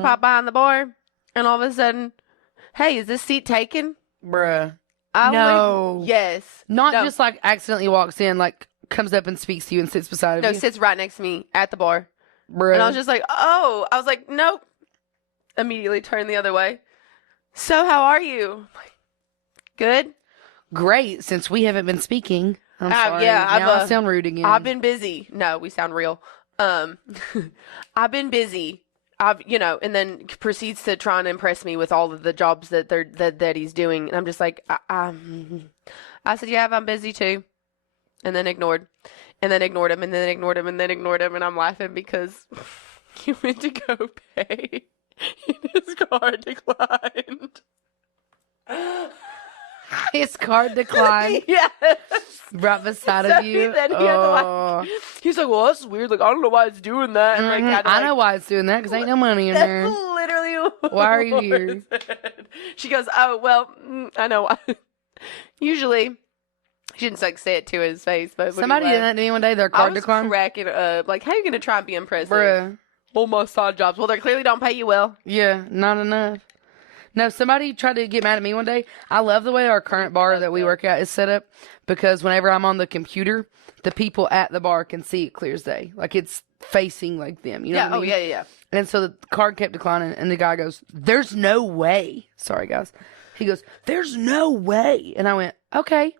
pop behind the bar. And all of a sudden, hey, is this seat taken? Bruh. No. Yes. Not just like accidentally walks in, like comes up and speaks to you and sits beside No, you? sits right next to me at the bar. Bruh. And I was just like, oh. I was like, nope. Immediately turned the other way. So, how are you? I'm like, good. Great, since we haven't been speaking. I'm sorry. Yeah, now I sound rude again. I've been busy. No, we sound real. I've been busy. And then proceeds to try and impress me with all of the jobs that he's doing. And I'm just like, I said, yeah, I'm busy too. And then ignored. And then ignored him, and then ignored him, and then ignored him. And I'm laughing because he went to go pay. And his card declined. His card declined. Yes. Right beside So of you. then he had to he's like, well, that's weird. Like, I don't know why it's doing that. And I know why it's doing that because ain't no money in that's there. literally Why are you here? She goes, oh, well, I know. Usually, she didn't say it to his face, but Somebody did that to me one day. Their I card was declined. cracking up. Like, how are you going to try and be impressive? Bruh. All my side jobs. Well, they clearly don't pay you well. Yeah, not enough. No, somebody tried to get mad at me one day. I love the way our current bar that we work at is set up because whenever I'm on the computer, the people at the bar can see it clear as day. Like it's facing like them. You know what I mean? Yeah. And so the card kept declining and the guy goes, there's no way. Sorry, guys. He goes, there's no way. And I went, okay.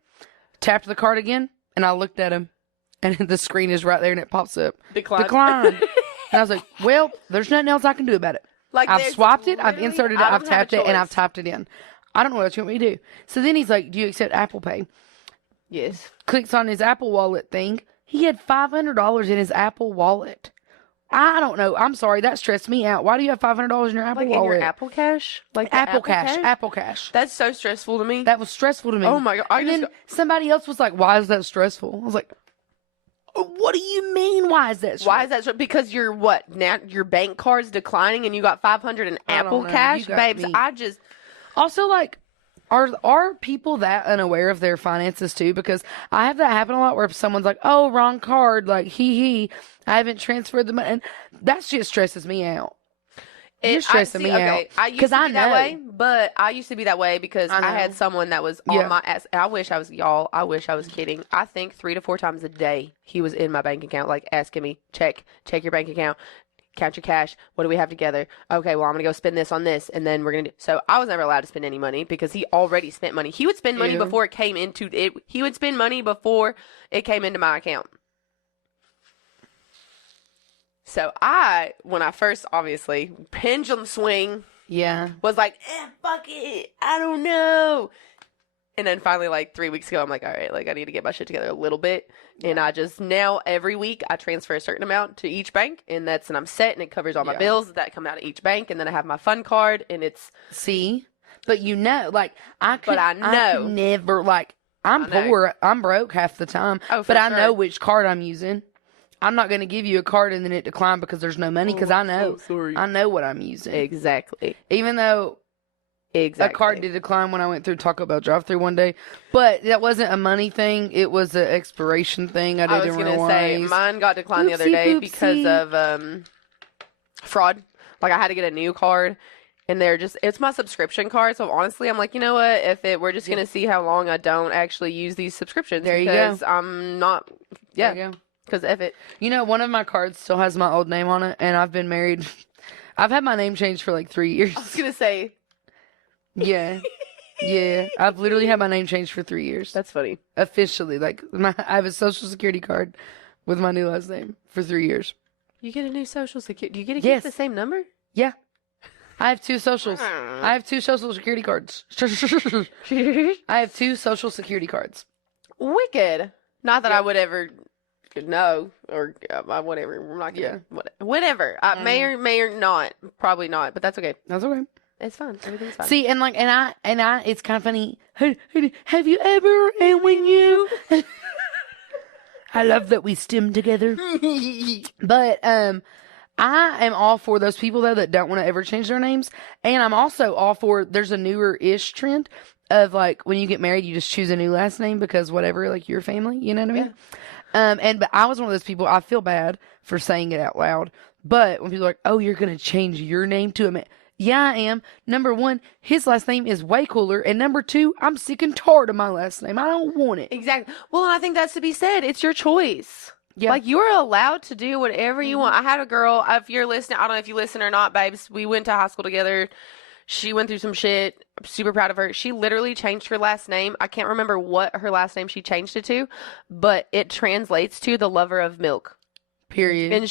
Tapped the card again and I looked at him and the screen is right there and it pops up. Declined. And I was like, well, there's nothing else I can do about it. Like I've swiped it, I've literally- inserted it, I I've don't have a tapped it, and I've choice. typed it in. I don't know what you want me to do. So then he's like, do you accept Apple Pay? Yes. Clicks on his Apple Wallet thing. He had $500 in his Apple Wallet. I don't know. I'm sorry. That stressed me out. Why do you have $500 in your Apple Like in Wallet? your Apple Cash? Like the Apple Cash. Apple Cash. That's so stressful to me. That was stressful to me. Oh my God. And then somebody else was like, why is that stressful? I was like, what do you mean? Why is that stressful? Why is that so? Because your what? Now your bank card's declining and you got 500 in I don't Apple know. Cash, You got babes. me. I just Also, like, are people that unaware of their finances too? Because I have that happen a lot where someone's like, "Oh, wrong card," like I haven't transferred the money, and that just stresses me out. You're stressing me out I used because to I be that know. way, but I used to be that way because I I had know. someone that was Yeah. on my ass. I wish I was I wish I was kidding. I think 3 to 4 times a day he was in my bank account, like asking me, check your bank account. Count your cash. What do we have together? Okay, well, I'm going to go spend this on this, and then we're going to do... So I was never allowed to spend any money because he already spent money. He would spend money Ew. before it came into... He would spend money before it came into my account. So when I first, obviously, pendulum swing, Yeah. was like, fuck it, I don't know. And then finally, like 3 weeks ago, I'm like, all right, like I need to get my shit together a little bit. And I just now every week I transfer a certain amount to each bank, and I'm set, and it covers all my Yeah. bills that come out of each bank, and then I have my fun card, and it's See, but you know, like I could, But I know. could never like I'm I know. poor, I'm broke half the time, Oh, for but I sure. know which card I'm using. I'm not going to give you a card and then it decline because there's no money because I know. sorry. I know what I'm using. Exactly. Even though a card did decline when I went through Taco Bell drive-thru one day, but that wasn't a money thing. It was an expiration thing. I I didn't was gonna say realize. mine got declined the other Oopsie day because poopsie. of fraud. Like I had to get a new card, and it's my subscription card. So honestly, I'm like, you know what? We're just gonna see how long I don't actually use these subscriptions. There you go. Because I'm not. Yeah. There you go. Because if it. You know, one of my cards still has my old name on it, and I've been married. I've had my name changed for like 3 years. I was gonna say Yeah. Yeah. I've literally had my name changed for 3 years. that's funny. Officially. Like, I have a social security card with my new last name for 3 years. You get a new social security. Do you get to Yes. keep the same number? Yeah. I have 2 socials. I have 2 social security cards. I have 2 social security cards. Wicked. Not that I Yep. would ever know or whatever. I'm not gonna. Whatever. I may or not. Probably not. But that's okay. That's okay. It's fine. Everything's fine. See, and I, it's kind of funny. Have you ever, and when you, I love that we stem together. But, I am all for those people though that don't want to ever change their names. And I'm also all for, there's a newer-ish trend of like, when you get married, you just choose a new last name because whatever, like your family, you know what I mean? But I was one of those people, I feel bad for saying it out loud. But when people are like, oh, you're going to change your name to a man. Yeah, I am. Number one, his last name is way cooler. And number two, I'm sick and tired of my last name. I don't want it. Exactly. Well, and I think that's to be said. It's your choice. Yeah. Like, you're allowed to do whatever you want. I had a girl, if you're listening, I don't know if you listen or not, babes. We went to high school together. She went through some shit. I'm super proud of her. She literally changed her last name. I can't remember what her last name she changed it to, but it translates to the lover of milk. Period. And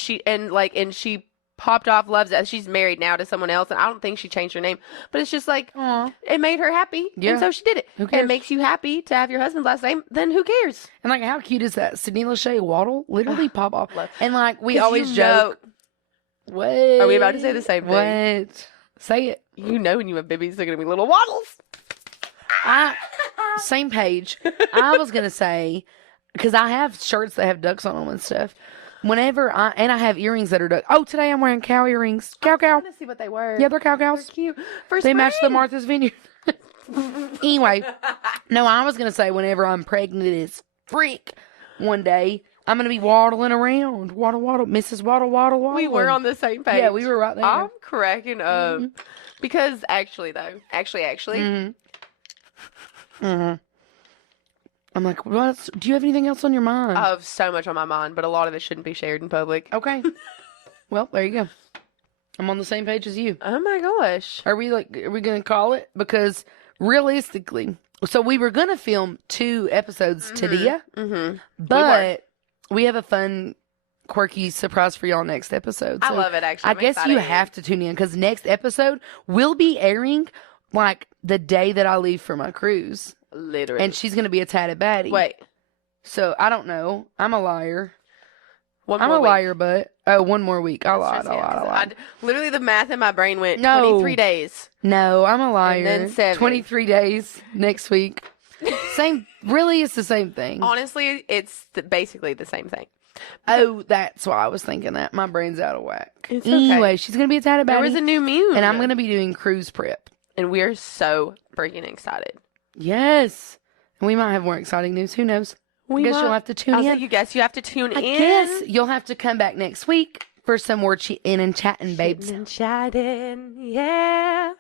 she popped off, loves it. She's married now to someone else, and I don't think she changed her name. But it's just like, Aw. it made her happy, Yeah. and so she did it. Who cares? It makes you happy to have your husband's last name, then who cares? And like, how cute is that? Sydney Lachey Waddle literally pop off. Love- And like, we 'Cause always you joke. What? Are we about to say the same thing? What? Say it. You know when you have babies, they're going to be little waddles. Same page. I was going to say, because I have shirts that have ducks on them and stuff. Whenever I have earrings that are duck. Oh, today I'm wearing cow earrings. Cow. I want to see what they were. Yeah, they're cow They're cows. cute. For They match the spring. Martha's Vineyard. Anyway, no, I was going to say whenever I'm pregnant as freak one day, I'm going to be waddling around. Waddle, waddle. Mrs. Waddle, waddle, waddle. We were on the same page. Yeah, we were right there. I'm cracking up. Because actually, Mm-hmm. I'm like, do you have anything else on your mind? I have so much on my mind, but a lot of it shouldn't be shared in public. Okay. Well, there you go. I'm on the same page as you. Oh my gosh. Are we going to call it? Because realistically, so we were going to film 2 episodes today, but we have a fun, quirky surprise for y'all next episode. I So love it, actually. I I'm guess you excited. have to tune in because next episode will be airing like the day that I leave for my cruise. Literally. And she's going to be a tatted baddie. Wait. So I don't know. I'm a liar. One I'm more a week. liar, but one more week. I lied. Just, yeah, 'cause I lied. literally, the math in my brain went No. 23 days. No, I'm a liar. then 7. 23 days next week. Same. Really, it's the same thing. Honestly, it's basically the same thing. Oh, that's why I was thinking that. My brain's out of whack. It's okay. Anyway, she's going to be a tatted There baddie. was a new moon. And I'm going to be doing cruise prep. And we're so freaking excited. Yes. And we might have more exciting news. Who knows? I guess you'll have to tune I was in. like, you guess you have to tune I in. guess you'll have to come back next week for some more cheating and chatting, babes. And chatting, yeah.